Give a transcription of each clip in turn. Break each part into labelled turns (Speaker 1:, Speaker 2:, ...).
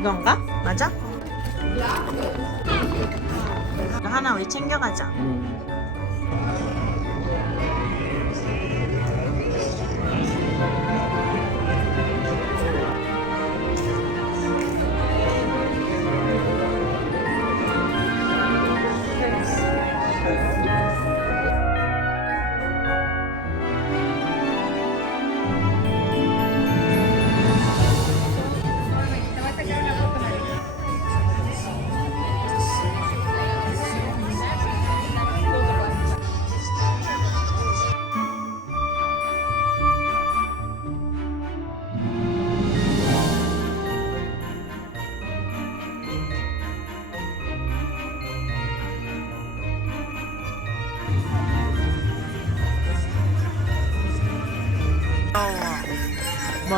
Speaker 1: 이건가? 맞아? 하나 우리 챙겨가자.
Speaker 2: 음.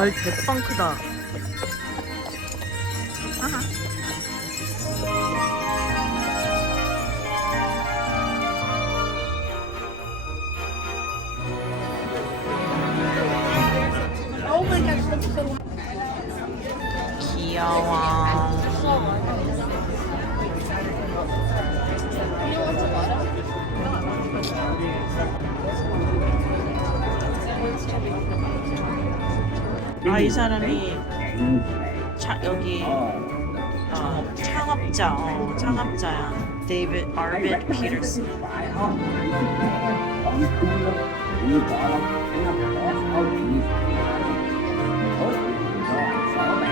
Speaker 1: 말 대빵 크다. 아하. 귀여워. 아, 이 사람이 차, 여기 어, 창업자, 어, 창업자야. 데이비드 아비드 피터슨.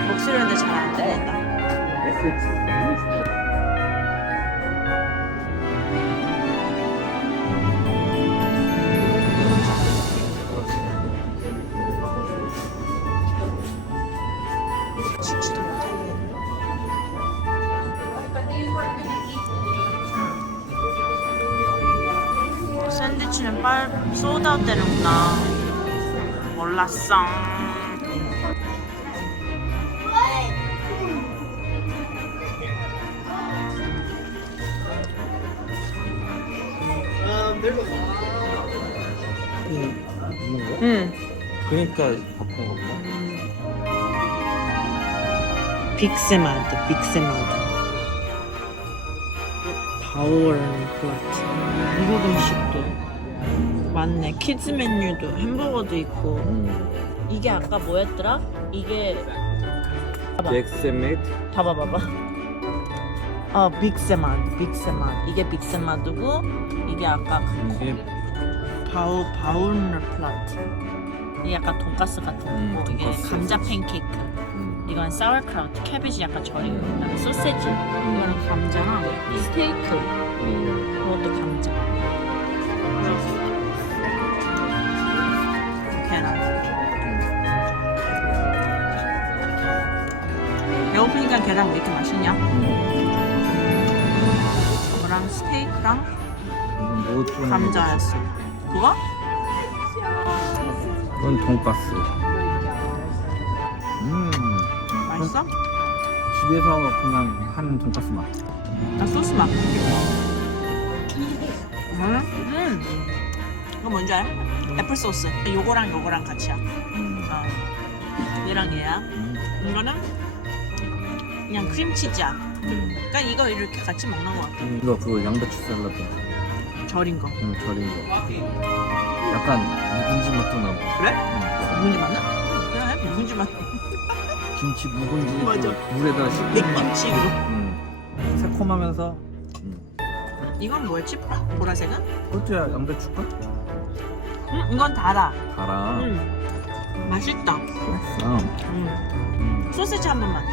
Speaker 1: 목소리는 근데 잘안 들린다. 되는구나. 몰랐어.
Speaker 2: 거야?
Speaker 1: 응.
Speaker 2: 그러니까 바꾼 건가?
Speaker 1: 빅세마드, 빅세마드. 바우얼 플라트. 미국 음식도 많네. 키즈 메뉴도 햄버거도 있고.
Speaker 2: 음.
Speaker 1: 이게 아까 뭐였더라? 이게 봐봐.
Speaker 2: 엑세메이트?
Speaker 1: 봐봐 봐봐. 어, 빅세마드, 빅세마드. 이게 빅세마드고 이게 아까 그
Speaker 2: 이게
Speaker 1: 바우 바우르 플라트. 이게 약간 돈가스 같은
Speaker 2: 음,
Speaker 1: 거고 이게
Speaker 2: 돈가스.
Speaker 1: 감자 팬케이크.
Speaker 2: 음.
Speaker 1: 이건 사워크라우트, 캐비지 약간 절인 거. 그다음에 소세지. 이거는 감자랑 이 스테이크.
Speaker 2: 음.
Speaker 1: 그것도 감자. 계란. 배고프니까 계란 왜 이렇게 맛있냐? 그거랑 스테이크랑
Speaker 2: 뭐 좀-
Speaker 1: 감자였어. 그거?
Speaker 2: 그건 돈가스. 음.
Speaker 1: 맛있어?
Speaker 2: 집에서 그냥 하는 돈가스 맛.
Speaker 1: 나 소스 맛. 음. 음. 이거 뭔지 알아? 애플 소스. 요거랑 요거랑 같이야.
Speaker 2: 음.
Speaker 1: 어. 얘랑 얘야.
Speaker 2: 음.
Speaker 1: 이거는 그냥 크림치즈야.
Speaker 2: 음.
Speaker 1: 그러니까 이거 이렇게 같이 먹는 거 같아.
Speaker 2: 이거 그 양배추 샐러드.
Speaker 1: 절인 거.
Speaker 2: 응, 절인 거. 약간 묵은지 맛도 나고.
Speaker 1: 그래?
Speaker 2: 응.
Speaker 1: 묵은지 맞나? 그래, 묵은지 맞.
Speaker 2: 김치 묵은지
Speaker 1: 맞아.
Speaker 2: 그 물에다가 씻는 맛.
Speaker 1: 백김치로.
Speaker 2: 음. 새콤하면서. 음.
Speaker 1: 이건 뭐였지? 보라색은?
Speaker 2: 그것도야 양배추가?
Speaker 1: 응, 이건 달아.
Speaker 2: 달아.
Speaker 1: 응. 맛있다.
Speaker 2: 맛있어.
Speaker 1: 응.
Speaker 2: 음.
Speaker 1: 소세지 한 번만.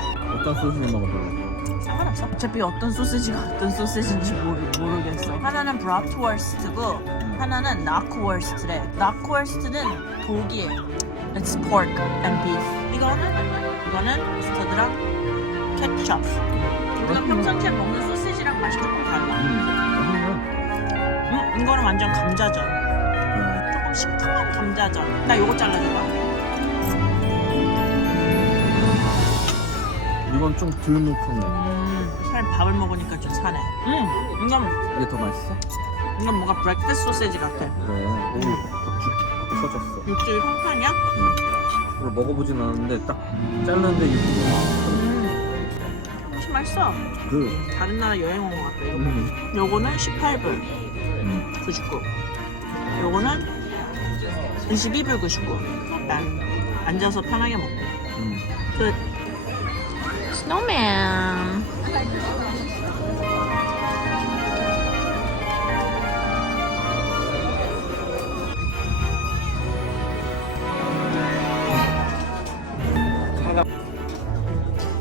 Speaker 2: 어떤 소스를 먹어볼래?
Speaker 1: 상관없어. 어차피 어떤 소세지가 어떤 소세지인지 모르, 모르겠어. 하나는 브라트워스트고 하나는 나크워스트래. 나크워스트는 독이에요. It's pork and beef. 이거는 이거는 스터드랑 케첩. 우리가 평상시에 먹는 소세지랑 맛이 조금 달라.
Speaker 2: 음.
Speaker 1: 음, 이거는 완전 감자전.
Speaker 2: 맛있네.
Speaker 1: 조금 시큼한 감자전. 나 요거 잘라줘봐.
Speaker 2: 이건 좀덜 뭉쳤네.
Speaker 1: 음, 살 밥을 먹으니까 좀 사네. 음, 이건
Speaker 2: 이게 더 맛있어?
Speaker 1: 이건 뭔가 브렉퍼스트 소세지 같아.
Speaker 2: 그래. 오, 덕지 터졌어.
Speaker 1: 육즙이 평판이야?
Speaker 2: 응. 이걸 먹어보진 않았는데 딱 잘랐는데 육즙이
Speaker 1: 맛있어.
Speaker 2: 그
Speaker 1: 다른 나라 여행 온 것 같다 이거.
Speaker 2: 음.
Speaker 1: 요거는 18불
Speaker 2: 음.
Speaker 1: 99. 요거는 22불 99. 일단 앉아서 편하게 먹고.
Speaker 2: 음.
Speaker 1: 끝. 스노우맨.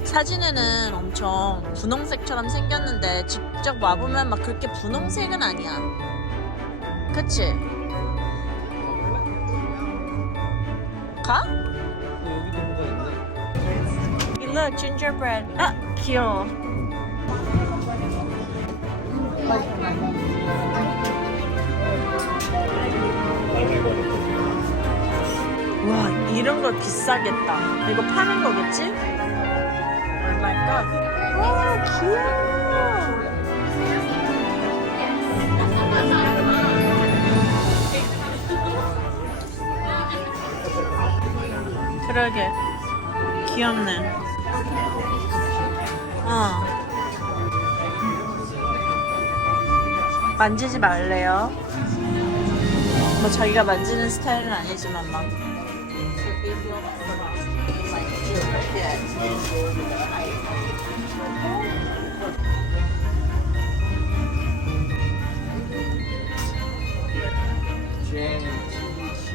Speaker 1: 사진에는 엄청 분홍색처럼 생겼는데 직접 와보면 막 그렇게 분홍색은 아니야. 그치? 가?
Speaker 2: 뭐가 있네.
Speaker 1: Look, gingerbread. 아, 귀여워. 와, 이런 거 비싸겠다. 이거 파는 거겠지? 얼마일까? 와, 귀여워. 그러게. 귀엽네. 어. 만지지 말래요. 뭐 자기가 만지는 스타일은 아니지만 막.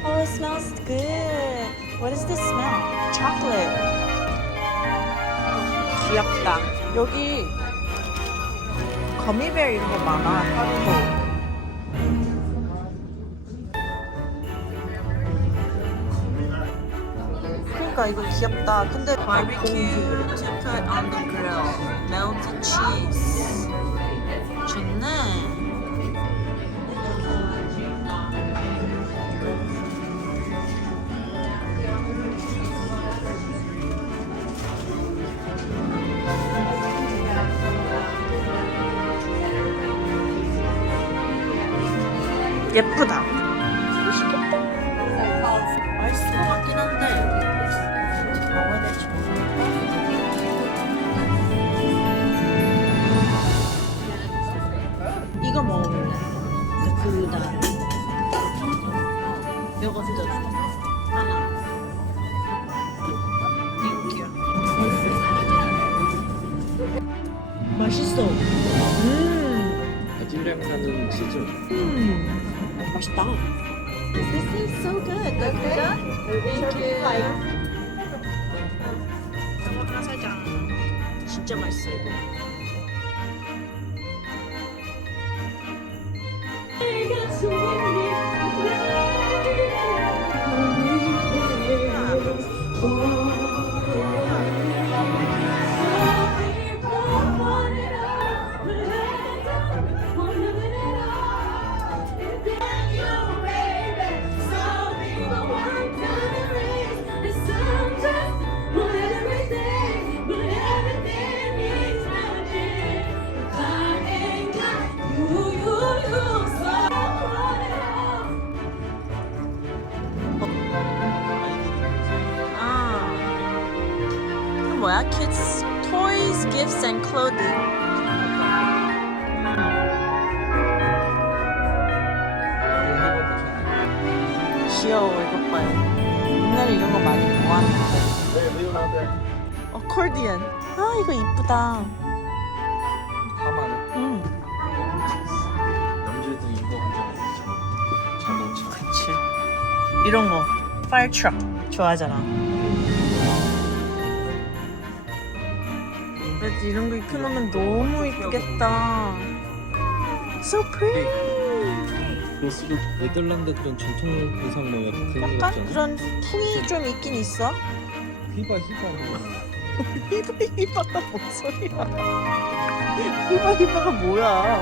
Speaker 1: Oh, it smells good. What does this smell? Chocolate. 귀엽다. 여기 거미벨 이런 거 많아. 하루도. 그러니까 이거 귀엽다. 근데 barbecue to put on the grill. Melted cheese. 맛있다. This is so good. Look at that. Thank you. 하나 사자. 진짜 맛있어 이거. 아. 뭐야? Kids toys, gifts and clothing. 귀여워 이것 봐요. 옛날에 이런 거 많이 모았는데. 어콜디언. 아 이거 이쁘다.
Speaker 2: 이거. 자동차.
Speaker 1: 그치. 이런 거. 파이어 트럭 좋아하잖아. 이런 거 입혀 놓으면 너무 이쁘겠다. So pretty.
Speaker 2: 네덜란드 그런 전통 의상 뭐 약간 그런 거
Speaker 1: 약간? 그런 풍이 좀 있긴 있어.
Speaker 2: 휘바 휘바.
Speaker 1: 히바 히바가 뭔 소리야? 히바 히바가 뭐야?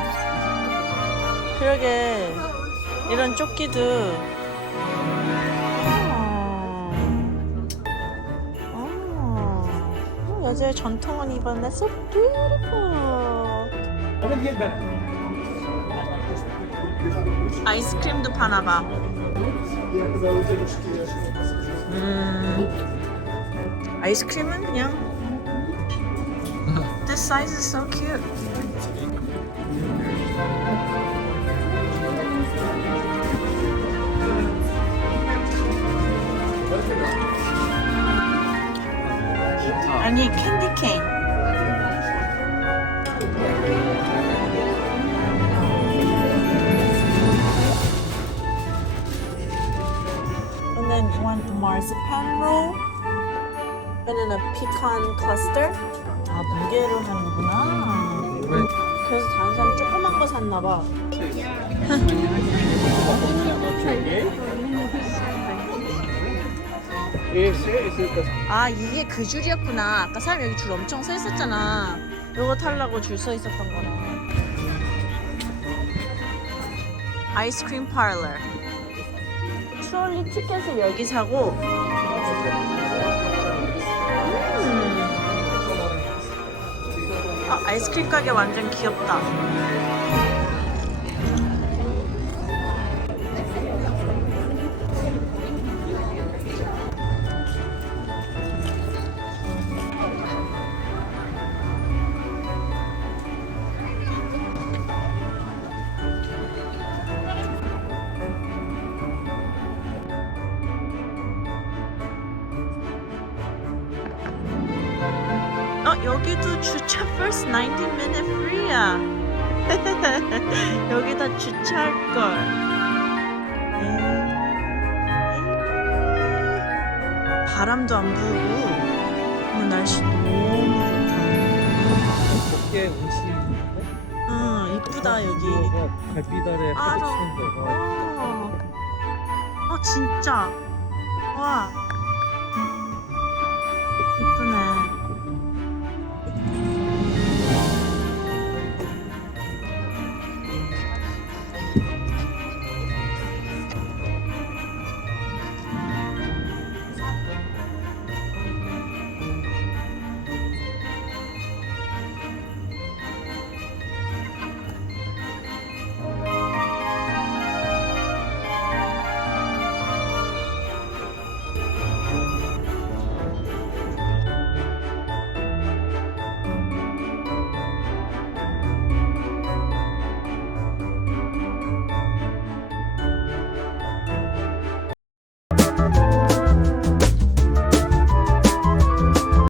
Speaker 1: 그러게 이런 조끼도 아, 여자의 전통은 입었네. So beautiful. 아이스크림도 파나 봐. 음, 아이스크림은 그냥 This size is so cute. 아니 캔디 케인. And then you want the marzipan roll. And then a pecan cluster. 아, 두 개로 하는구나. 그래서 다른 사람 조그만 거 샀나 봐. 아, 이게 그 줄이었구나. 아까 사람 여기 줄 엄청 서 있었잖아. 요거 타려고 줄 서 있었던 거네. 아이스크림 파일러. 트롤리 티켓을 여기 사고 음. 아, 아이스크림 가게 완전 귀엽다. First 90 minute free야. 여기다 주차할 걸. 바람도 안 불고 오늘 날씨 너무 좋다.
Speaker 2: 덮개 운치
Speaker 1: 응, 이쁘다 여기.
Speaker 2: 갈빛 아래
Speaker 1: 알아.
Speaker 2: 파도 치는 데가
Speaker 1: 어, 어 진짜. 와. 이쁘네.